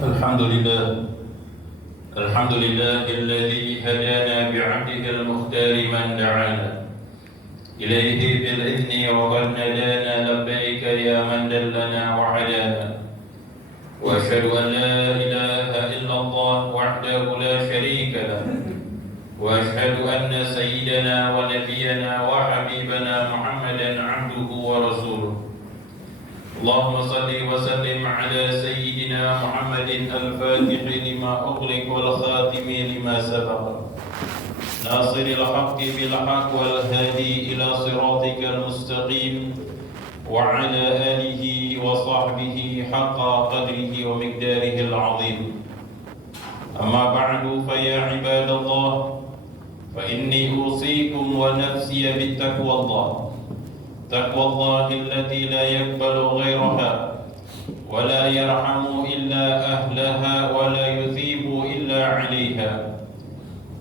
الحمد لله الحمد لله الذي هدانا بعبده المختار من دعانا إليه بالإذن وقد ندانا لبيك يا من دلنا وعلانا وأشهد أن لا إله إلا الله وحده لا شريك له وأشهد أن سيدنا ونبينا وحبيبنا محمدا عبده ورسوله اللهم صل وسلم على سيدنا محمد الفاتح لما أغلق والخاتم لما سبق ناصر الحق بالحق والهادي إلى صراطك المستقيم وعلى آله وصحبه حق قدره ومقداره العظيم أما بعد فيا عباد الله فإني أوصيكم ونفسي بالتقوى الله تقوى الله التي لا يقبل غيرها ولا يرحم إلا أهلها ولا يثيب إلا عليها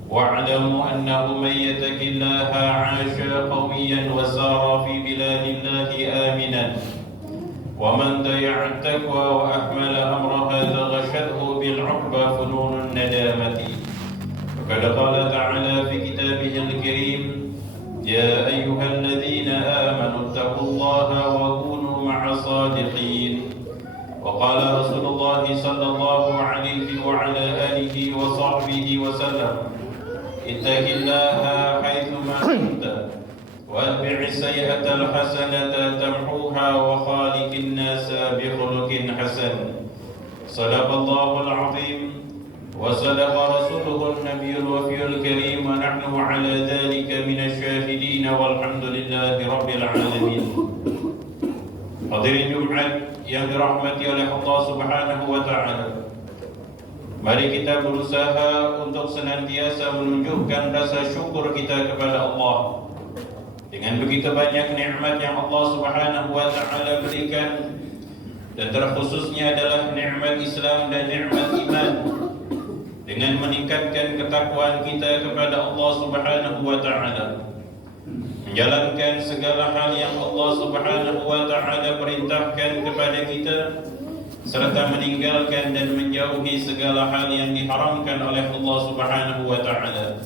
واعلموا أنه من يتق الله عاش قويا وسار في بلاد الله آمنا ومن ضيع التقوى وأهمل أمرها لغشته بالعقبى فنون الندامة وقد قال تعالى في كتابه الكريم يا أيها الذين آمنوا اتقوا الله وكونوا مع الصادقين وقال رسول الله صلى الله عليه وعلى آله وصحبه وسلم اتق الله حيثما كنت واتبع السيئة الحسنة تمحوها وخالق الناس بخلق حسن صدق الله العظيم وصدق رسوله النبي الوفي الكريم ونحن على ذلك من الشاهدين والحمد لله رب العالمين. Hadirin Jumat yang dirahmati oleh Allah Subhanahu wa taala. Mari kita berusaha untuk senantiasa menunjukkan rasa syukur kita kepada Allah. Dengan begitu banyak nikmat yang Allah Subhanahu wa taala berikan dan terkhususnya adalah nikmat Islam dan nikmat iman. Dengan meningkatkan ketakwaan kita kepada Allah Subhanahu wa taala, menjalankan segala hal yang Allah Subhanahu wa taala perintahkan kepada kita, serta meninggalkan dan menjauhi segala hal yang diharamkan oleh Allah Subhanahu wa taala.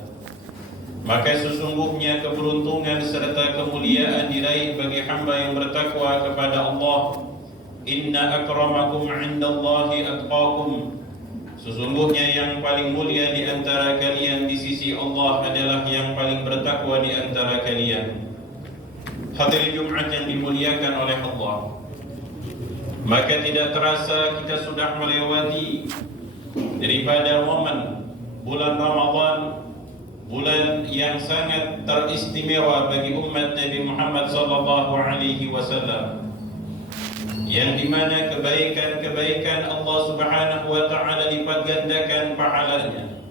Maka sesungguhnya keberuntungan serta kemuliaan diraih bagi hamba yang bertakwa kepada Allah. Inna akramakum 'indallahi atqakum. Sesungguhnya yang paling mulia di antara kalian di sisi Allah adalah yang paling bertakwa di antara kalian. Hadirin Jumat yang dimuliakan oleh Allah, maka tidak terasa kita sudah melewati daripada momen bulan Ramadan, bulan yang sangat teristimewa bagi umat Nabi Muhammad SAW, yang dimana kebaikan-kebaikan Allah Subhanahu wa taala lipat gandakan pahalanya,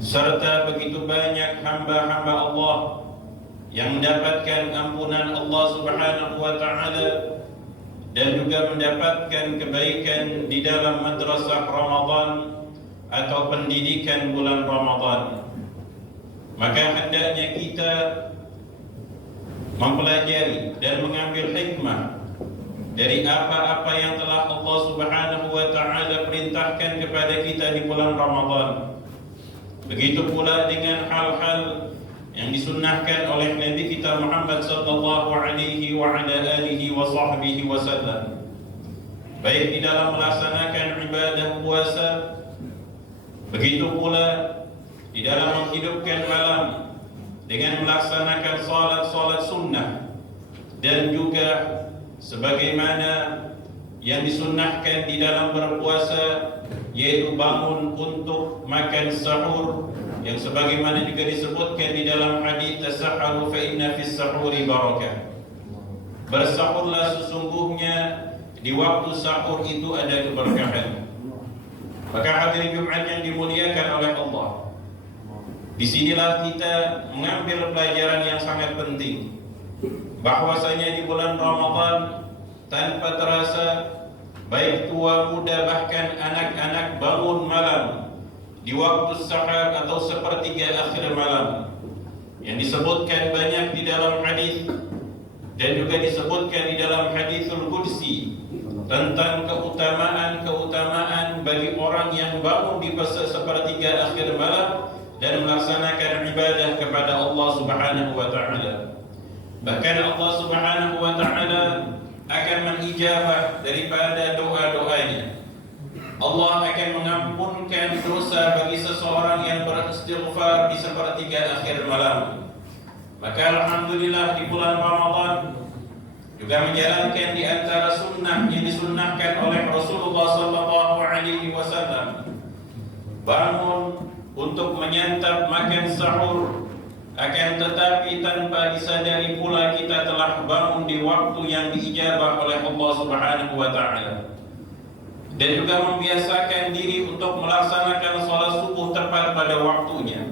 serta begitu banyak hamba-hamba Allah yang mendapatkan ampunan Allah Subhanahu wa taala dan juga mendapatkan kebaikan di dalam madrasah Ramadan atau pendidikan bulan Ramadan. Maka hendaknya kita mempelajari dan mengambil hikmah dari apa-apa yang telah Allah Subhanahu wa taala perintahkan kepada kita di bulan Ramadan. Begitu pula dengan hal-hal yang disunnahkan oleh Nabi kita Muhammad sallallahu alaihi wa ala alihi wa sahbihi wasallam, baik di dalam melaksanakan ibadah puasa, begitu pula di dalam menghidupkan malam dengan melaksanakan salat-salat sunnah, dan juga sebagaimana yang disunnahkan di dalam berpuasa, yaitu bangun untuk makan sahur, yang sebagaimana juga disebutkan di dalam hadis tasahharu fa inna fis sahuri barakah. Bersahurlah, sesungguhnya di waktu sahur itu ada keberkahan. Maka hadirin Jumat yang dimuliakan oleh Allah, disinilah kita mengambil pelajaran yang sangat penting, bahwasanya di bulan Ramadan tanpa terasa baik tua muda bahkan anak-anak bangun malam di waktu sahar atau sepertiga akhir malam, yang disebutkan banyak di dalam hadis dan juga disebutkan di dalam haditsul qudsi tentang keutamaan-keutamaan bagi bagi orang yang bangun di sepertiga akhir malam dan melaksanakan ibadah kepada Allah Subhanahu wa taala. Bahkan Allah Subhanahu wa taala akan mengijabah daripada doa-doanya. Allah akan mengampunkan dosa bagi seseorang yang beristighfar di sepertiga akhir malam. Maka alhamdulillah di bulan Ramadan juga menjalankan di antara sunnah yang disunnahkan oleh Rasulullah sallallahu alaihi wasallam, bangun untuk menyantap makan sahur, akan tetapi tanpa disadari pula kita telah bangun di waktu yang diijabah oleh Allah Subhanahu wa taala. Dan juga membiasakan diri untuk melaksanakan salat subuh tepat pada waktunya.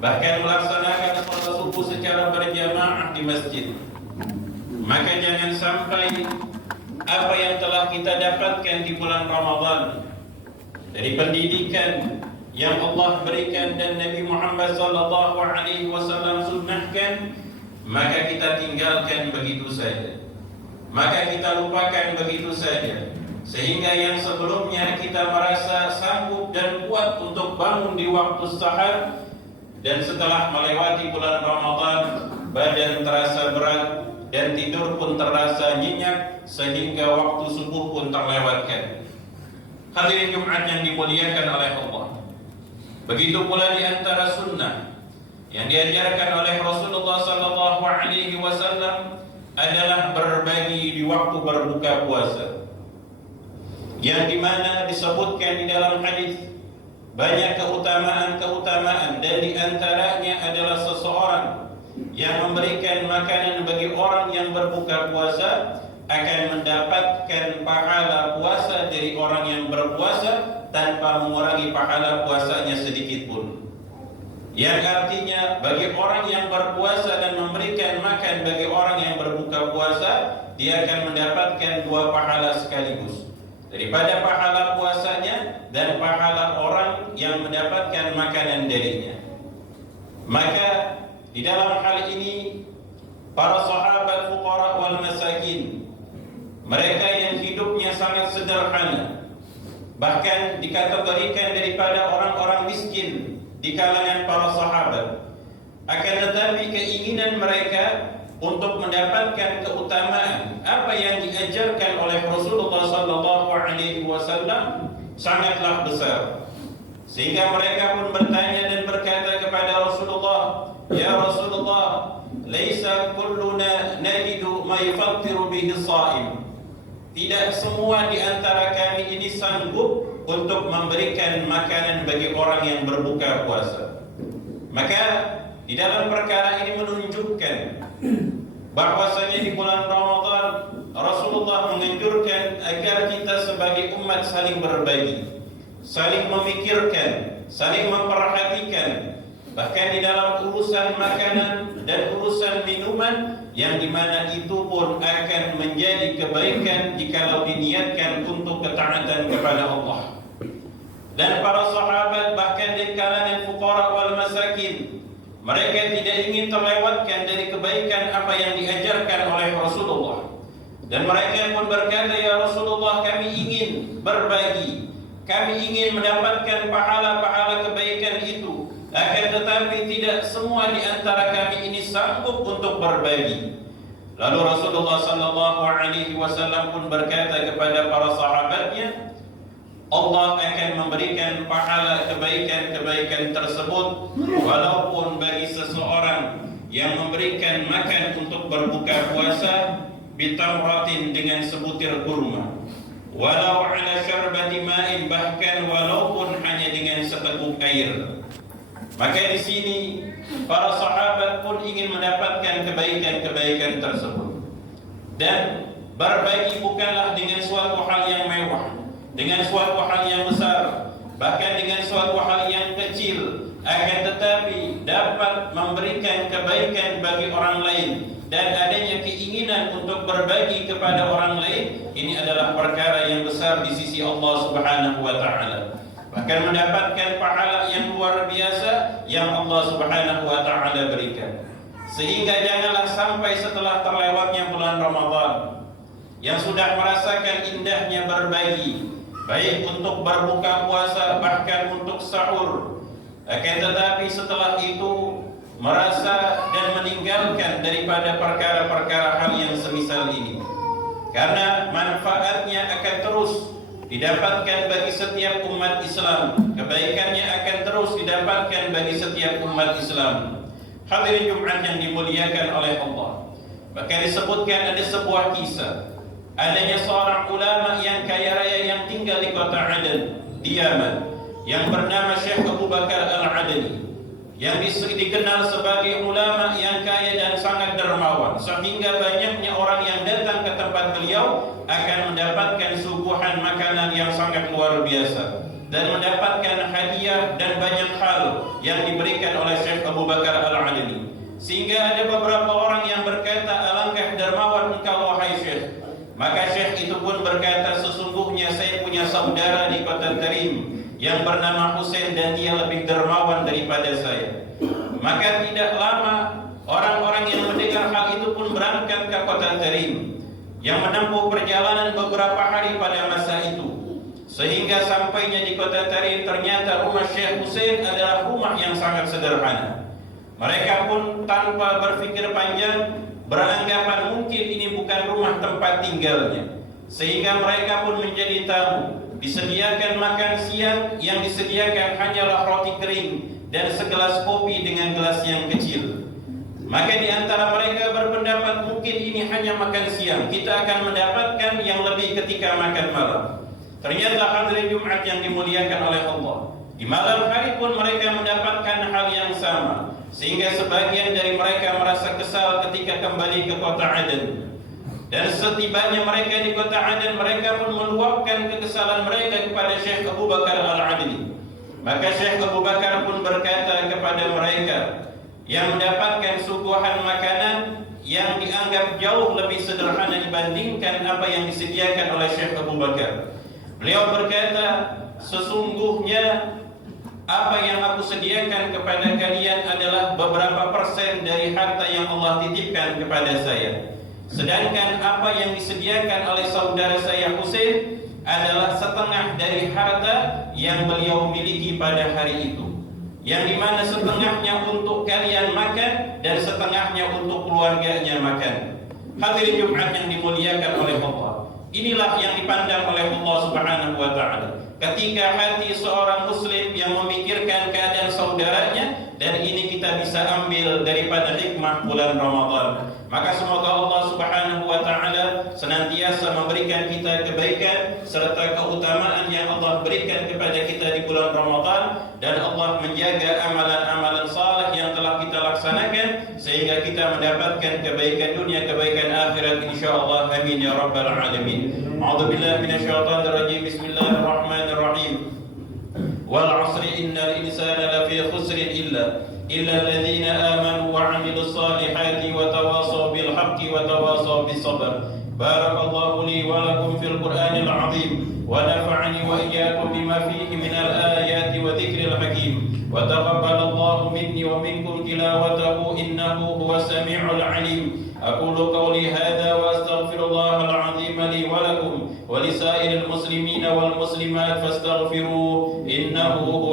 Bahkan melaksanakan salat subuh secara berjamaah di masjid. Maka jangan sampai apa yang telah kita dapatkan di bulan Ramadan dari pendidikan yang Allah berikan dan Nabi Muhammad sallallahu alaihi wasallam sunnahkan, maka kita tinggalkan begitu saja. Maka kita lupakan begitu saja. Sehingga yang sebelumnya kita merasa sanggup dan kuat untuk bangun di waktu sahar, dan setelah melewati bulan Ramadan badan terasa berat dan tidur pun terasa nyenyak sehingga waktu subuh pun terlewatkan. Hadirin Jumat yang dimuliakan oleh Allah, begitu pula di antara sunnah yang diajarkan oleh Rasulullah sallallahu alaihi wasallam adalah berbagi di waktu berbuka puasa, yang dimana disebutkan di dalam hadis banyak keutamaan dan di antaranya adalah seseorang yang memberikan makanan bagi orang yang berbuka puasa akan mendapatkan pahala puasa dari orang yang berpuasa tanpa mengurangi pahala puasanya sedikit pun. Yang artinya bagi orang yang berpuasa dan memberikan makan bagi orang yang berbuka puasa, dia akan mendapatkan dua pahala sekaligus, daripada pahala puasanya dan pahala orang yang mendapatkan makanan darinya. Maka di dalam hal ini para sahabat fuqara wal masakin, mereka yang hidupnya sangat sederhana, bahkan dikategorikan daripada orang-orang miskin di kalangan para sahabat, akan tetapi keinginan mereka untuk mendapatkan keutamaan apa yang diajarkan oleh Rasulullah sallallahu alaihi wasallam sangatlah besar, sehingga mereka pun bertanya dan berkata kepada Rasulullah, "Ya Rasulullah, laisa kulluna najidu ma yufattiru bihi shaim." Tidak semua di antara kami ini sanggup untuk memberikan makanan bagi orang yang berbuka puasa. Maka di dalam perkara ini menunjukkan bahwasanya di bulan Ramadan Rasulullah menganjurkan agar kita sebagai umat saling berbagi, saling memikirkan, saling memperhatikan, bahkan di dalam urusan makanan dan urusan minuman, yang dimana itu pun akan menjadi kebaikan jikalau diniatkan untuk ketaatan kepada Allah. Dan para sahabat bahkan di kalangan fuqara wal masakin, mereka tidak ingin terlewatkan dari kebaikan apa yang diajarkan oleh Rasulullah. Dan mereka pun berkata, "Ya Rasulullah, kami ingin berbagi, kami ingin mendapatkan pahala-pahala kebaikan itu. Akan tetapi tidak semua di antara kami ini sanggup untuk berbagi." Lalu Rasulullah sallallahu alaihi wasallam pun berkata kepada para sahabatnya, Allah akan memberikan pahala kebaikan-kebaikan tersebut walaupun bagi seseorang yang memberikan makan untuk berbuka puasa bitamratin dengan sebutir kurma, walau ala syarbati ma'in, bahkan walaupun hanya dengan seteguk air. Maka di sini para sahabat pun ingin mendapatkan kebaikan-kebaikan tersebut. Dan berbagi bukanlah dengan suatu hal yang mewah, dengan suatu hal yang besar, bahkan dengan suatu hal yang kecil, akan tetapi dapat memberikan kebaikan bagi orang lain dan adanya keinginan untuk berbagi kepada orang lain. Ini adalah perkara yang besar di sisi Allah Subhanahu wa taala, bahkan mendapatkan pahala yang luar biasa yang Allah Subhanahu wa taala berikan. Sehingga janganlah sampai setelah terlewatnya bulan Ramadan yang sudah merasakan indahnya berbagi, baik untuk berbuka puasa, bahkan untuk sahur. Akan tetapi setelah itu merasa dan meninggalkan daripada perkara-perkara hal yang semisal ini, karena manfaatnya akan terus didapatkan bagi setiap umat Islam, kebaikannya akan terus didapatkan bagi setiap umat Islam. Hadirin Jumat yang dimuliakan oleh Allah, maka disebutkan ada sebuah kisah, adanya seorang ulama yang kaya raya yang tinggal di kota Aden di Yaman, yang bernama Syekh Abu Bakar Al-Adani, yang dikenal sebagai ulama yang kaya dan sangat dermawan, sehingga banyaknya orang yang datang ke tempat beliau akan mendapatkan suguhan makanan yang sangat luar biasa dan mendapatkan hadiah dan banyak hal yang diberikan oleh Syekh Abu Bakar Al-Adani. Sehingga ada beberapa orang yang berkata, alangkah dermawan engkau wahai Syekh. Maka Syekh itu pun berkata, sesungguhnya saya punya saudara di kota Tarim yang bernama Husain dan dia lebih dermawan daripada saya. Maka tidak lama orang-orang yang mendengar hal itu pun berangkat ke kota Tarim, yang menempuh perjalanan beberapa hari pada masa itu. Sehingga sampainya di kota Tarim, ternyata rumah Syekh Husain adalah rumah yang sangat sederhana. Mereka pun tanpa berpikir panjang beranggapan mungkin ini bukan rumah tempat tinggalnya, sehingga mereka pun menjadi tamu. Disediakan makan siang, yang disediakan hanyalah roti kering dan segelas kopi dengan gelas yang kecil. Maka di antara mereka berpendapat mungkin ini hanya makan siang, kita akan mendapatkan yang lebih ketika makan malam. Ternyata hadirin Jumat yang dimuliakan oleh Allah, di malam hari pun mereka mendapatkan hal yang sama, sehingga sebagian dari mereka merasa kesal ketika kembali ke kota Aden. Dan setibanya mereka di kota Aden, mereka pun meluapkan kekesalan mereka kepada Syekh Abu Bakar Al-Adani. Maka Syekh Abu Bakar pun berkata kepada mereka yang mendapatkan suguhan makanan yang dianggap jauh lebih sederhana dibandingkan apa yang disediakan oleh Syekh Abu Bakar. Beliau berkata, sesungguhnya apa yang aku sediakan kepada kalian adalah beberapa persen dari harta yang Allah titipkan kepada saya. Sedangkan apa yang disediakan oleh saudara saya Husain adalah setengah dari harta yang beliau miliki pada hari itu, yang dimana setengahnya untuk kalian makan dan setengahnya untuk keluarganya makan. Hadirin Jumat yang dimuliakan oleh Allah, inilah yang dipandang oleh Allah Subhanahu wa Ta'ala ketika hati seorang muslim yang memikirkan keadaan saudaranya, dan ini kita bisa ambil daripada hikmah bulan Ramadan. Maka semoga Allah Subhanahu wa Ta'ala senantiasa memberikan kita kebaikan serta keutamaan yang Allah berikan kepada kita di bulan Ramadan, dan Allah menjaga amalan-amalan saleh yang telah kita laksanakan sehingga kita mendapatkan kebaikan dunia, kebaikan akhirat insyaallah. Amin ya rabbal alamin. A'udzubillahi minasyaitonir rajim. Bismillahirrahmanirrahim. Wal 'asri innal insana lafi khusrin illa الذين آمنوا وعملوا الصالحات وتواصوا بالحق وتواصوا بالصبر. بارك الله لي ولكم في القرآن العظيم ونفعني وإياكم بما فيه من الآيات وذكر الحكيم، وتقبل الله مني ومنكم تلاوته إنه هو السميع العليم. أقول قولي هذا وأستغفر الله العظيم لي ولكم ولسائر المسلمين والمسلمات فاستغفروه إنه هو